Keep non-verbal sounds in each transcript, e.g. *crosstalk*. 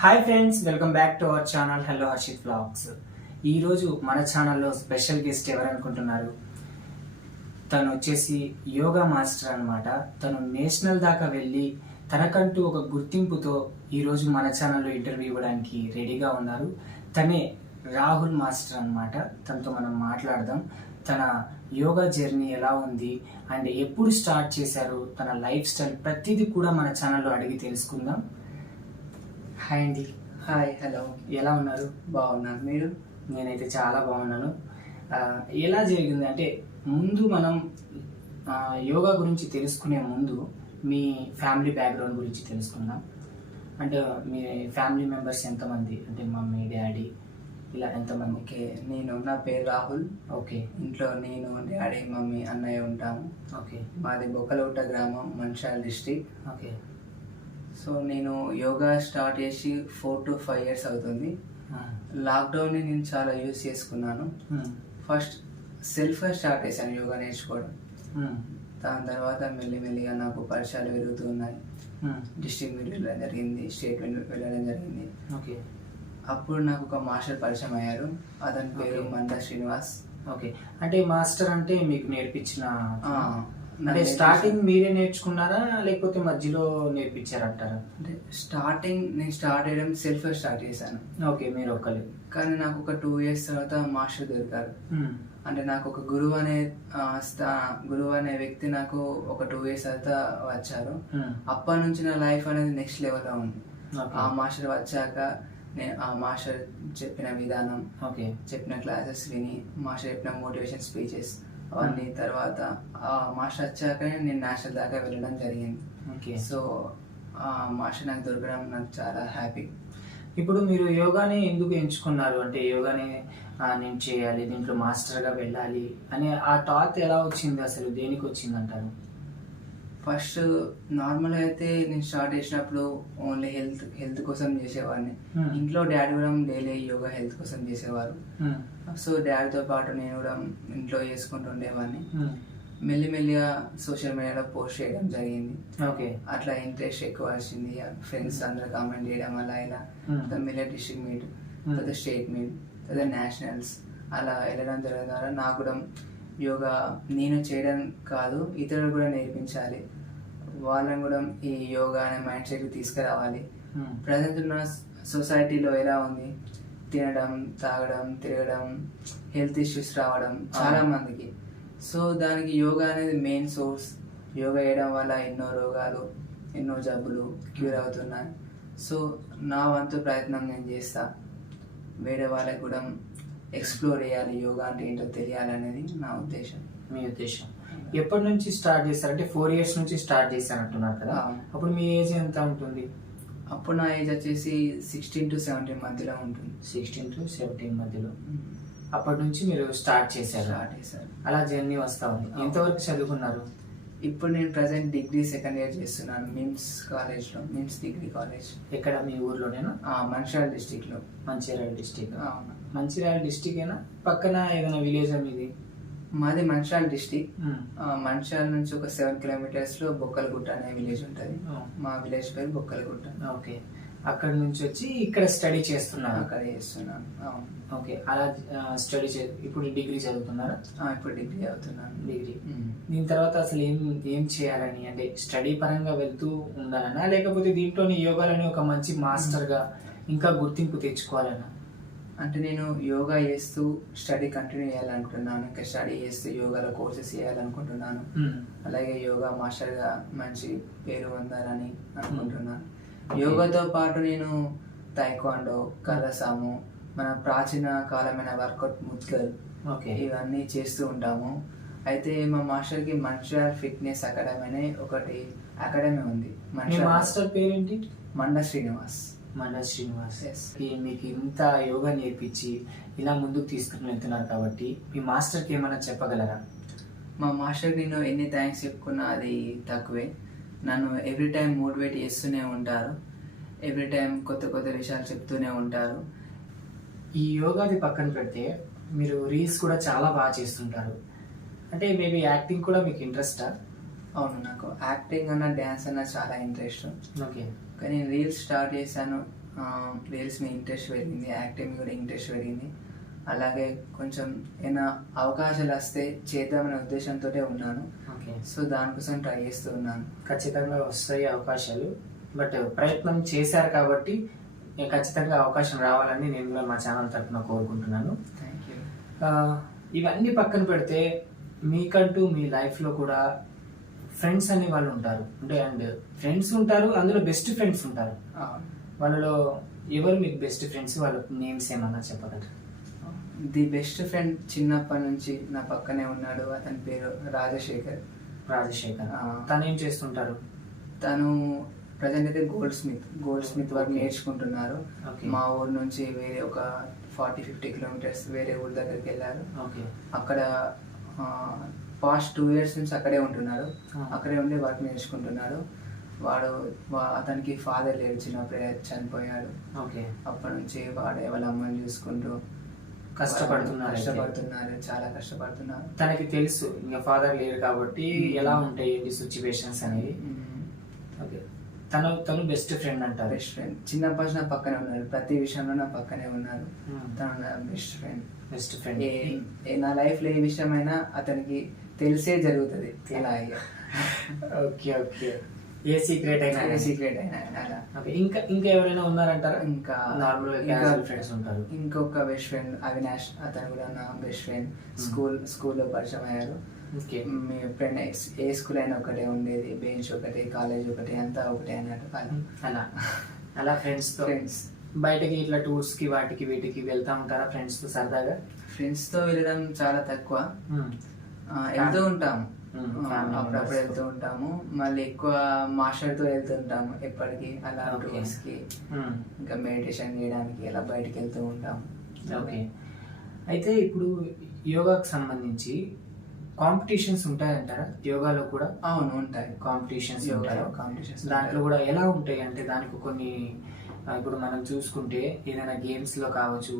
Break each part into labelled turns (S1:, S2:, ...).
S1: Hi friends welcome back to our channel hello Harshith vlogs ఈరోజు మన ఛానల్లో special guest ఎవరనుకుంటున్నారు? తను వచ్చేసి యోగా మాస్టర్ అన్నమాట. తను నేషనల్ దాకా వెళ్ళి తనకంటూ ఒక గుర్తింపుతో ఈరోజు మన ఛానల్లో ఇంటర్వ్యూ ఇవ్వడానికి రెడీగా ఉన్నారు. తనే రాహుల్ మాస్టర్ అన్నమాట. తనతో మనం మాట్లాడదాం. తన యోగా జర్నీ ఎలా ఉంది? అండ్ ఎప్పుడు స్టార్ట్ చేశారు? తన లైఫ్ స్టైల్ ప్రతిదీ కూడా మన ఛానల్లో అడిగి తెలుసుకుందాం. హాయ్ అండి.
S2: Hi hello.
S1: ఎలా ఉన్నారు?
S2: బాగున్నారు మీరు?
S1: నేనైతే చాలా బాగున్నాను. ఎలా జరిగింది అంటే ముందు మనం యోగా గురించి తెలుసుకునే ముందు మీ ఫ్యామిలీ బ్యాక్గ్రౌండ్ గురించి తెలుసుకుందాం. అంటే మీ ఫ్యామిలీ మెంబర్స్ ఎంతమంది? అంటే మమ్మీ డాడీ ఇలా ఎంతమంది?
S2: ఓకే నేను నా పేరు రాహుల్.
S1: ఓకే
S2: ఇంట్లో నేను డాడీ మమ్మీ అన్నయ్య ఉంటాము.
S1: ఓకే
S2: మాది బొక్కలగుట్ట గ్రామం మంచిర్యాల డిస్టిక్
S1: ఓకే.
S2: సో నేను యోగా స్టార్ట్ చేసి ఫోర్ టు ఫైవ్ ఇయర్స్ అవుతుంది. లాక్డౌన్ని నేను చాలా యూస్ చేసుకున్నాను. ఫస్ట్ సెల్ఫ్గా స్టార్ట్ చేశాను యోగా నేర్చుకోవడం. దాని తర్వాత మెల్లిమెల్లిగా నాకు పరిచయాలు పెరుగుతూ ఉన్నాయి. మీట్ వెళ్ళడం జరిగింది స్టేట్ మీట్ వెళ్ళడం జరిగింది.
S1: ఓకే.
S2: అప్పుడు నాకు ఒక మాస్టర్ పరిచయం అయ్యారు. అతని పేరు. మందా శ్రీనివాస్.
S1: ఓకే. అంటే మాస్టర్ అంటే మీకు నేర్పించిన అంటే స్టార్టింగ్ మీరే నేర్చుకున్నారా? లేకపోతే మధ్యలో నేర్పించారంటారా?
S2: అంటే స్టార్టింగ్ నేను స్టార్ట్ చేయడం సెల్ఫ్ స్టార్ట్ చేశాను.
S1: ఓకే మీరు ఒక్కరు
S2: కానీ నాకు ఒక టూ ఇయర్స్ తర్వాత మాస్టర్ దొరికారు.
S1: ఉమ్,
S2: అంటే నాకు ఒక గురువు అనే స్థా గురువు అనే వ్యక్తి నాకు ఒక టూ ఇయర్స్ తర్వాత వచ్చారు.
S1: ఉమ్,
S2: అప్పటి నుంచి నా లైఫ్ అనేది నెక్స్ట్ లెవెల్లో ఉంది. ఆ మాస్టర్ వచ్చాక నేను ఆ మాస్టర్ చెప్పిన విధానం
S1: ఓకే.
S2: చెప్పిన క్లాసెస్ విని మాస్టర్ చెప్పిన మోటివేషన్ స్పీచెస్ అవన్నీ తర్వాత ఆ మాస్టర్ వచ్చాక నేను నేషనల్ దాకా వెళ్ళడం జరిగింది.
S1: ఓకే.
S2: సో ఆ మాస్టర్ నాకు దొరకడం నాకు చాలా హ్యాపీ.
S1: ఇప్పుడు మీరు యోగాని ఎందుకు ఎంచుకున్నారు? అంటే యోగాని నేను చేయాలి దీంట్లో మాస్టర్గా వెళ్ళాలి అనే ఆ థాట్ ఎలా వచ్చింది అసలు? దేనికి వచ్చింది అంటారు
S2: ఫస్ట్ నార్మల్గా అయితే నేను స్టార్ట్ చేసినప్పుడు ఓన్లీ హెల్త్ హెల్త్ కోసం చేసేవాడిని. ఇంట్లో డాడీ కూడా డైలీ యోగా హెల్త్ కోసం చేసేవారు. సో డాడీతో పాటు నేను కూడా ఇంట్లో చేసుకుంటూ ఉండేవాడిని. మెల్లిమెల్లిగా సోషల్ మీడియాలో పోస్ట్ చేయడం జరిగింది.
S1: ఓకే.
S2: అట్లా ఇంట్రెస్ట్ ఎక్కువ వచ్చింది. ఫ్రెండ్స్ అందరు కామెంట్ చేయడం అలా ఇలా. మిల్లర్ డిస్ట్రిక్ట్ మీట్. తర్వాత స్టేట్ మీట్ తర్వాత నేషనల్స్. అలా వెళ్ళడం జరగడం ద్వారా నాకు కూడా యోగా నేను చేయడం కాదు ఇతరులు కూడా నేర్పించాలి. వాళ్ళని కూడా ఈ యోగా అనే మైండ్ సెట్ తీసుకురావాలి. ప్రజెంట్ ఉన్న సొసైటీలో ఎలా ఉంది? తినడం తాగడం తిరగడం హెల్త్ ఇష్యూస్ రావడం చాలా మందికి. సో దానికి యోగా అనేది మెయిన్ సోర్స్. యోగా చేయడం వల్ల ఎన్నో రోగాలు ఎన్నో జబ్బులు క్యూర్ అవుతున్నాయి. సో నా వంతు ప్రయత్నం నేను చేస్తా. వేరే వాళ్ళకి కూడా ఎక్స్ప్లోర్ చేయాలి. యోగా అంటే ఏంటో తెలియాలనేది నా ఉద్దేశం.
S1: మీ ఉద్దేశం. ఎప్పటి నుంచి స్టార్ట్ చేస్తారు? అంటే ఫోర్ ఇయర్స్ నుంచి స్టార్ట్ చేశారంటున్నారు కదా.
S2: అవును.
S1: అప్పుడు మీ ఏజ్ ఎంత ఉంటుంది?
S2: అప్పుడు నా ఏజ్ వచ్చేసి సిక్స్టీన్ టు సెవెంటీన్ మధ్యలో ఉంటుంది.
S1: సిక్స్టీన్ టు సెవెంటీన్ మధ్యలో. అప్పటి నుంచి మీరు స్టార్ట్ చేశారు.
S2: స్టార్ట్ చేశాను
S1: అలా జర్నీ వస్తా ఉంది. ఎంతవరకు చదువుకున్నారు?
S2: ఇప్పుడు నేను ప్రజెంట్ డిగ్రీ సెకండ్ ఇయర్ చేస్తున్నాను మిమ్స్ కాలేజ్లో మిమ్స్ డిగ్రీ కాలేజ్.
S1: ఎక్కడ? మీ ఊర్లోనేనా?
S2: మంచిర్యాల డిస్టిక్లో.
S1: మంచిర్యాల డిస్టిక్.
S2: అవును.
S1: మంచిర్యాల డిస్టిక్ అయినా పక్కన ఏదైనా విలేజ్ మీది?
S2: మాది మంచిర్యాల డిస్టిక్. మంచిర్యాల నుంచి ఒక సెవెన్ కిలోమీటర్స్లో బొక్కలగుట్ట అనే విలేజ్ ఉంటుంది. మా విలేజ్ పేరు బొక్కలగుట్ట.
S1: ఓకే. అక్కడ నుంచి వచ్చి ఇక్కడ స్టడీ చేస్తున్నారు?
S2: అక్కడ చేస్తున్నాను.
S1: ఓకే. అలా స్టడీ చే ఇప్పుడు డిగ్రీ చదువుతున్నారా?
S2: ఇప్పుడు డిగ్రీ అవుతున్నాను.
S1: డిగ్రీ. దీని తర్వాత అసలు ఏం ఏం చేయాలని? అంటే స్టడీ పరంగా వెళ్తూ ఉండాలనా? లేకపోతే దీంట్లోని యోగాలని ఒక మంచి మాస్టర్గా ఇంకా గుర్తింపు తెచ్చుకోవాలనా?
S2: అంటే నేను యోగా చేస్తూ స్టడీ కంటిన్యూ చేయాలనుకుంటున్నాను. ఇంకా స్టడీ చేస్తూ యోగాలో కోర్సెస్ చేయాలనుకుంటున్నాను.
S1: ఉమ్.
S2: అలాగే యోగా మాస్టర్గా మంచి పేరు పొందాలని అనుకుంటున్నాను. యోగాతో పాటు నేను తైక్వాండో కలసాము మన ప్రాచీన కాలమైన వర్కౌట్ ముద్గల్
S1: ఓకే.
S2: ఇవన్నీ చేస్తూ ఉంటాము. అయితే మా మాస్టర్కి మంచిర్యాల ఫిట్నెస్ అకాడమీ అనే ఒకటి అకాడమీ ఉంది.
S1: మాస్టర్ పేరేంటి?
S2: మండ శ్రీనివాస్.
S1: మండల శ్రీనివాస్. మీకు ఇంత యోగా నేర్పించి ఇలా ముందుకు తీసుకుని వెళ్తున్నారు కాబట్టి మీ మాస్టర్కి ఏమైనా చెప్పగలరా?
S2: మా మాస్టర్ నేను ఎన్ని థ్యాంక్స్ చెప్పుకున్నా అది తక్కువే. నన్ను ఎవ్రీ టైం మోటివేట్ చేస్తూనే ఉంటారు. ఎవ్రీ టైం కొత్త కొత్త విషయాలు చెప్తూనే ఉంటారు.
S1: ఈ యోగాది పక్కన పెడితే మీరు రీల్స్ కూడా చాలా బాగా చేస్తుంటారు. అంటే మేబీ యాక్టింగ్ కూడా మీకు ఇంట్రెస్టా
S2: అవును నాకు యాక్టింగ్ అన్న డ్యాన్స్ అన్న చాలా ఇంట్రెస్ట్
S1: ఓకే.
S2: కానీ రీల్స్ స్టార్ట్ చేశాను. రీల్స్ మీద ఇంట్రెస్ట్ పెరిగింది యాక్టింగ్ కూడా ఇంట్రెస్ట్ పెరిగింది. అలాగే కొంచెం ఏమైనా అవకాశాలు వస్తే చేద్దామనే ఉద్దేశంతో ఉన్నాను.
S1: ఓకే.
S2: సో దానికోసం ట్రై చేస్తూ ఉన్నాను.
S1: ఖచ్చితంగా వస్తాయి అవకాశాలు. బట్ ప్రయత్నం చేశారు కాబట్టి నేను ఖచ్చితంగా అవకాశం రావాలని నేను కూడా మా ఛానల్ తరఫున కోరుకుంటున్నాను.
S2: థ్యాంక్ యూ
S1: ఇవన్నీ పక్కన పెడితే మీకంటూ మీ లైఫ్లో కూడా ఫ్రెండ్స్ అనే వాళ్ళు ఉంటారు. అంటే అండ్ ఫ్రెండ్స్ ఉంటారు అందులో బెస్ట్ ఫ్రెండ్స్ ఉంటారు. వాళ్ళలో ఎవరు మీకు బెస్ట్ ఫ్రెండ్స్ వాళ్ళ నేమ్స్ ఏమన్నా చెప్పగలరు?
S2: ది బెస్ట్ ఫ్రెండ్ చిన్నప్పటి నుంచి నా పక్కనే ఉన్నాడు. అతని పేరు రాజశేఖర్.
S1: రాజశేఖర్. తను ఏం చేస్తుంటారు?
S2: తను ప్రజెంట్ అయితే goldsmith goldsmith work. నేర్చుకుంటున్నారు. మా ఊరు నుంచి వేరే ఒక ఫార్టీ ఫిఫ్టీ కిలోమీటర్స్ వేరే ఊరి దగ్గరికి వెళ్ళారు.
S1: ఓకే.
S2: అక్కడ పాస్ట్ టూ ఇయర్స్ నుంచి అక్కడే ఉంటున్నారు. అక్కడే ఉండి వర్క్ నేర్చుకుంటున్నారు వాడు అతనికి ఫాదర్ లేడు చిన్నప్పుడే చనిపోయాడు.
S1: ఓకే.
S2: అప్పటి నుంచి వాడే వాళ్ళ అమ్మని చూసుకుంటూ
S1: కష్టపడుతున్నారు.
S2: కష్టపడుతున్నారు చాలా కష్టపడుతున్నారు.
S1: తనకి తెలుసు ఇంకా ఫాదర్ లేరు కాబట్టి. ఎలా ఉంటాయి సిచ్యువేషన్స్ అనేవి? ఓకే. తను తను బెస్ట్ ఫ్రెండ్ అంటారు
S2: బెస్ట్ ఫ్రెండ్ చిన్నప్పటి నా పక్కనే ఉన్నారు. ప్రతి విషయంలో నా పక్కనే ఉన్నారు.
S1: Hmm.
S2: తను నా బెస్ట్ ఫ్రెండ్
S1: బెస్ట్ ఫ్రెండ్
S2: నా లైఫ్లో ఏ విషయమైనా అతనికి తెలిసే జరుగుతుంది. అలా
S1: ఓకే ఓకే *laughs* ఏ సీక్రెట్ అయినా
S2: సీక్రెట్ అయినా
S1: ఓకే ఇంకా ఇంకా ఎవరైనా ఉన్నారంటారా?
S2: ఇంకా
S1: నార్మల్
S2: ఇంకా
S1: ఫ్రెండ్స్ ఉంటారు.
S2: ఇంకొక బెస్ట్ ఫ్రెండ్ అవినాష్ అతను కూడా నా బెస్ట్ ఫ్రెండ్. స్కూల్ స్కూల్లో పరిచయం అయ్యారు. మీ ఫ్రెండ్ ఏ స్కూల్ అయినా ఒకటే ఉండేది బెంచ్ ఒకటే కాలేజ్ ఒకటే అంతా ఒకటే అన్నట్టు అలా
S1: అలా. అలా ఫ్రెండ్స్తో.
S2: ఫ్రెండ్స్
S1: బయటకి ఇట్లా టూర్స్కి వాటికి వీటికి వెళ్తా ఉంటారా ఫ్రెండ్స్తో సరదాగా?
S2: ఫ్రెండ్స్తో వెళ్ళడం చాలా తక్కువ.
S1: Hmm.
S2: వెళ్తూ ఉంటాము.
S1: Hmm,
S2: అప్పుడప్పుడు
S1: members
S2: వెళ్తూ ఉంటాము. మళ్ళీ ఎక్కువ మాస్టర్తో వెళ్తుంటాము ఎప్పటికీ అలా కి
S1: Hmm.
S2: ఇంకా మెడిటేషన్ చేయడానికి అలా బయటికి వెళ్తూ ఉంటాము.
S1: ఓకే అయితే ఇప్పుడు యోగాకు సంబంధించి కాంపిటీషన్స్ ఉంటాయంటారా? యోగాలో కూడా?
S2: అవును ఉంటాయి.
S1: కాంపిటీషన్స్
S2: యోగాలో competitions
S1: దాంట్లో. కూడా ఎలా ఉంటాయి? అంటే దానికి కొన్ని ఇప్పుడు మనం చూసుకుంటే ఏదైనా గేమ్స్లో కావచ్చు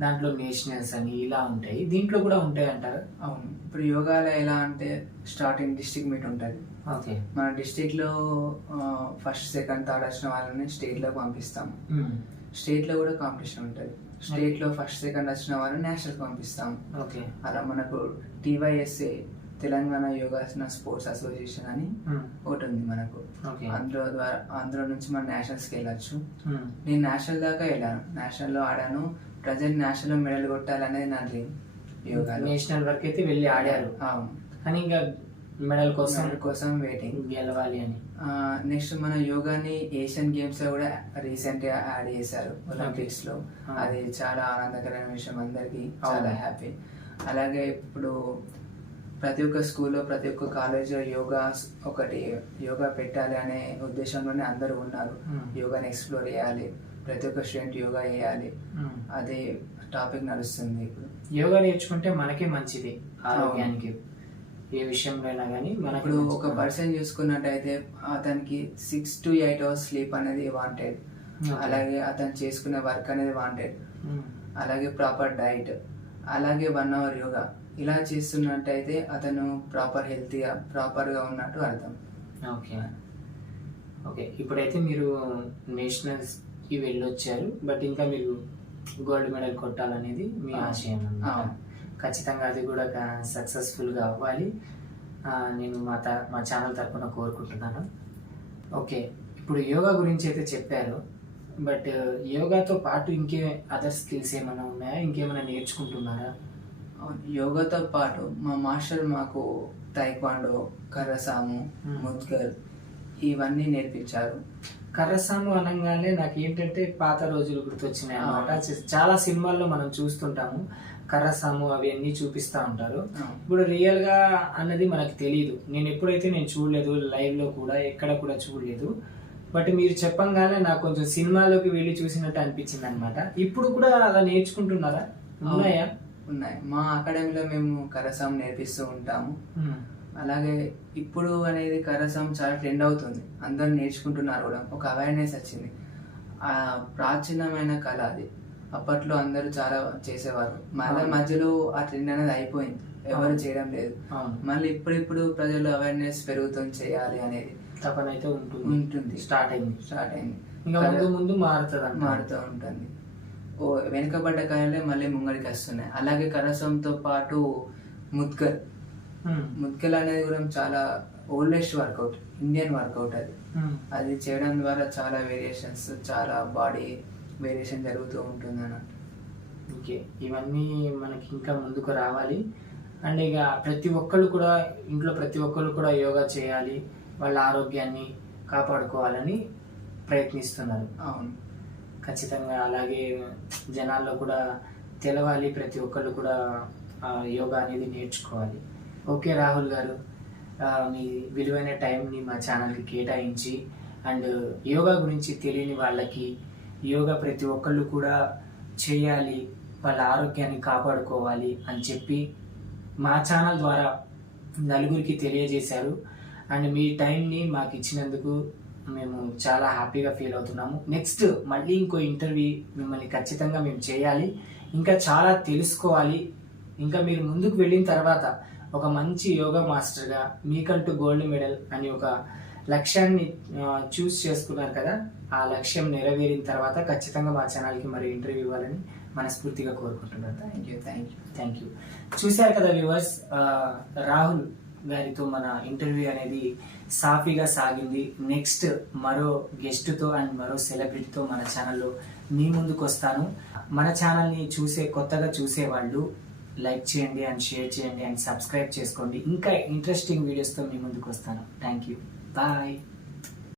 S1: దాంట్లో నేషనల్స్ అని ఇలా ఉంటాయి. దీంట్లో కూడా ఉంటాయి అంటారా?
S2: అవును. ఇప్పుడు యోగాలో ఎలా అంటే స్టార్టింగ్ డిస్ట్రిక్ట్ మీట్ ఉంటుంది.
S1: ఓకే.
S2: మన డిస్ట్రిక్ట్లో ఫస్ట్ సెకండ్ థర్డ్ వచ్చిన వాళ్ళని స్టేట్లో పంపిస్తాము. స్టేట్లో కూడా కాంపిటీషన్ ఉంటుంది. స్టేట్లో ఫస్ట్ సెకండ్ వచ్చిన వాళ్ళని నేషనల్ పంపిస్తాము.
S1: ఓకే.
S2: అలా మనకు TYSA Telangana Yogasana sports association అని ఒకటి ఉంది మనకు.
S1: ఓకే.
S2: అందులో ద్వారా అందులో నుంచి మనం నేషనల్స్కి వెళ్ళచ్చు. నేను నేషనల్ దాకా వెళ్ళాను. నేషనల్లో ఆడాను. ప్రజెంట్ నేషనల్ మెడల్ కొట్టాలనేది నా డ్రీమ్ యోగాలో.
S1: నేషనల్ వరకు అయితే వెళ్ళి ఆడారు. కానీ ఇంకా మెడల్ కోసం
S2: కోసం వెయిటింగ్
S1: గెలవాలి అని.
S2: నెక్స్ట్ మన యోగాని ఏషియన్ గేమ్స్లో కూడా రీసెంట్గా యాడ్ చేశారు
S1: ఒలింపిక్స్లో.
S2: అది చాలా ఆనందకరమైన విషయం. అందరికి చాలా. హ్యాపీ అలాగే ఇప్పుడు ప్రతి ఒక్క స్కూల్లో ప్రతి ఒక్క కాలేజ్లో యోగా ఒకటి యోగా పెట్టాలి అనే ఉద్దేశంలోనే అందరూ ఉన్నారు. యోగాని ఎక్స్ప్లోర్ చేయాలి. ప్రతి ఒక్క స్టూడెంట్ యోగా చేయాలి. అదే టాపిక్ నడుస్తుంది ఇప్పుడు.
S1: యోగా నేర్చుకుంటే మనకే మంచిది ఆరోగ్యానికి. ఏ విషయంలో అయినా కానీ మనకు
S2: ఇప్పుడు ఒక పర్సన్ చూసుకున్నట్టయితే అతనికి six to eight hours sleep అనేది వాంటెడ్. అలాగే అతను చేసుకునే వర్క్ అనేది వాంటెడ్ అలాగే ప్రాపర్ డైట్ అలాగే వన్ అవర్ యోగా. ఇలా చేస్తున్నట్టయితే అతను ప్రాపర్ హెల్తీగా ప్రాపర్గా ఉన్నట్టు అర్థం.
S1: ఓకే. ఓకే. ఇప్పుడైతే మీరు నేషనల్స్ కి వెళ్ళొచ్చారు బట్ ఇంకా మీరు గోల్డ్ మెడల్ కొట్టాలనేది మీ. ఆశయం. ఖచ్చితంగా అది కూడా సక్సెస్ఫుల్గా అవ్వాలి నేను మా త మా ఛానల్ తరఫున కోరుకుంటున్నాను ఓకే ఇప్పుడు యోగా గురించి అయితే చెప్పారు బట్ యోగాతో పాటు ఇంకే అదర్ స్కిల్స్ ఏమైనా ఉన్నాయా ఇంకేమైనా నేర్చుకుంటున్నారా.
S2: యోగాతో పాటు మా మాస్టర్ మాకు తైక్వాండో కర్రసాము
S1: Hmm.
S2: ముద్గల్ ఇవన్నీ నేర్పించారు.
S1: కర్రసాము అనగానే నాకు ఏంటంటే పాత రోజులు గుర్తొచ్చినాయి అనమాట. చాలా సినిమాల్లో మనం చూస్తుంటాము. కర్రసాము అవి అన్ని చూపిస్తా ఉంటారు. ఇప్పుడు రియల్గా అన్నది మనకు తెలియదు నేను ఎప్పుడైతే నేను చూడలేదు లైవ్లో కూడా ఎక్కడ కూడా చూడలేదు. బట్ మీరు చెప్పంగానే నాకు కొంచెం సినిమాలోకి వెళ్ళి చూసినట్టు అనిపించింది అనమాట ఇప్పుడు కూడా అలా నేర్చుకుంటున్నారా? ఉన్నాయా?
S2: ఉన్నాయి. మా అకాడమీలో మేము కరసం నేర్పిస్తూ ఉంటాము. అలాగే ఇప్పుడు అనేది కరసం చాలా ట్రెండ్ అవుతుంది. అందరు నేర్చుకుంటున్నారు కూడా. ఒక అవేర్నెస్ వచ్చింది. ఆ ప్రాచీనమైన కళ అది. అప్పట్లో అందరూ చాలా చేసేవారు. మళ్ళీ. మధ్యలో ఆ ట్రెండ్ అనేది అయిపోయింది. ఎవరు. చేయడం లేదు. మళ్ళీ ఇప్పుడిప్పుడు ప్రజలు అవేర్నెస్ పెరుగుతుంది చేయాలి అనేది.
S1: తపన అయితే ఉంటుంది.
S2: ఉంటుంది.
S1: స్టార్ట్ అయింది.
S2: స్టార్ట్ అయింది.
S1: ఇంకా ముందు ముందు మారుతుంది
S2: మారుతూ ఉంటుంది. ఓ వెనుకబడ్డ కళలే మళ్ళీ ముంగడికి వస్తున్నాయి. అలాగే కరసంతో పాటు ముద్గల్ ముద్గల్ అనేది కూడా చాలా ఓల్డెస్ట్ వర్కౌట్ ఇండియన్ వర్కౌట్ అది. అది చేయడం ద్వారా చాలా వేరియేషన్స్ చాలా బాడీ వేరియేషన్ జరుగుతూ ఉంటుంది అన్నట్టు
S1: ఓకే. ఇవన్నీ మనకి ఇంకా ముందుకు రావాలి. అండ్ ఇక ప్రతి ఒక్కళ్ళు కూడా ఇంట్లో ప్రతి ఒక్కళ్ళు కూడా యోగా చేయాలి వాళ్ళ ఆరోగ్యాన్ని కాపాడుకోవాలని ప్రయత్నిస్తున్నారు.
S2: అవును.
S1: ఖచ్చితంగా అలాగే జనాల్లో కూడా తెలవాలి ప్రతి ఒక్కళ్ళు కూడా యోగా అనేది నేర్చుకోవాలి. ఓకే రాహుల్ గారు. మీ విలువైన టైంని మా ఛానల్కి కేటాయించి అండ్ యోగా గురించి తెలియని వాళ్ళకి యోగా ప్రతి ఒక్కళ్ళు కూడా చేయాలి వాళ్ళ ఆరోగ్యాన్ని కాపాడుకోవాలి అని చెప్పి మా ఛానల్ ద్వారా నలుగురికి తెలియజేశారు. అండ్ మీ టైంని మాకు ఇచ్చినందుకు మేము చాలా హ్యాపీగా ఫీల్ అవుతున్నాము. నెక్స్ట్ మళ్ళీ ఇంకో ఇంటర్వ్యూ మిమ్మల్ని ఖచ్చితంగా మేము చేయాలి. ఇంకా చాలా తెలుసుకోవాలి. ఇంకా మీరు ముందుకు వెళ్ళిన తర్వాత ఒక మంచి యోగా మాస్టర్గా మీకంటూ గోల్డ్ మెడల్ అని ఒక లక్ష్యాన్ని చూస్ చేసుకున్నారు కదా ఆ లక్ష్యం నెరవేరిన తర్వాత ఖచ్చితంగా మా ఛానల్కి మరి ఇంటర్వ్యూ ఇవ్వాలని మనస్ఫూర్తిగా కోరుకుంటున్నాను.
S2: Thank you thank you.
S1: Thank you. చూశారు కదా వ్యూవర్స్ రాహుల్ గారితో మన ఇంటర్వ్యూ అనేది సాఫీగా సాగింది. నెక్స్ట్ మరో గెస్ట్తో అండ్ మరో సెలబ్రిటీతో మన ఛానల్లో మీ ముందుకు వస్తాను మన ఛానల్ని చూసే కొత్తగా చూసే వాళ్ళు లైక్ చేయండి అండ్ షేర్ చేయండి అండ్ సబ్స్క్రైబ్ చేసుకోండి. ఇంకా ఇంట్రెస్టింగ్ వీడియోస్తో మీ ముందుకు వస్తాను. Thank you bye